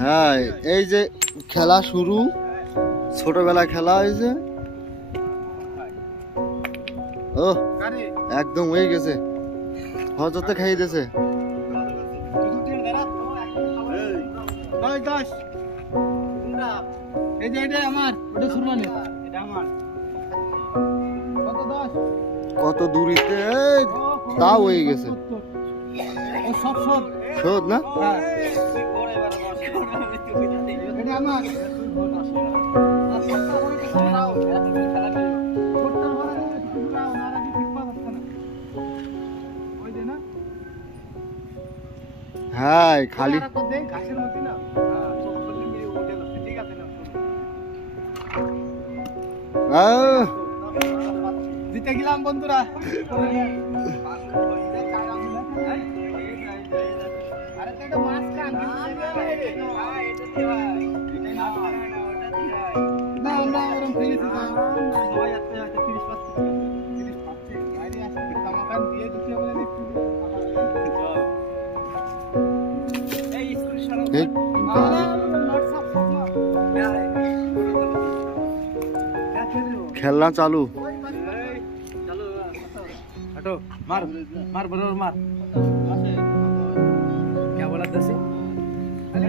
হ্যাঁ, এই যে খেলা শুরু, ছোটবেলা খেলা হয়েছে। ও একদম হয়ে গেছে, হজরতে খাইয়ে দিয়েছে। কত দূরিতে তাও হয়ে গেছে, শোধ না। হ্যাঁ খালি জিতে গেলাম বন্ধুরা। খেলনা চালু। हटो मार मार बरोबर मार क्या बोला दसी अरे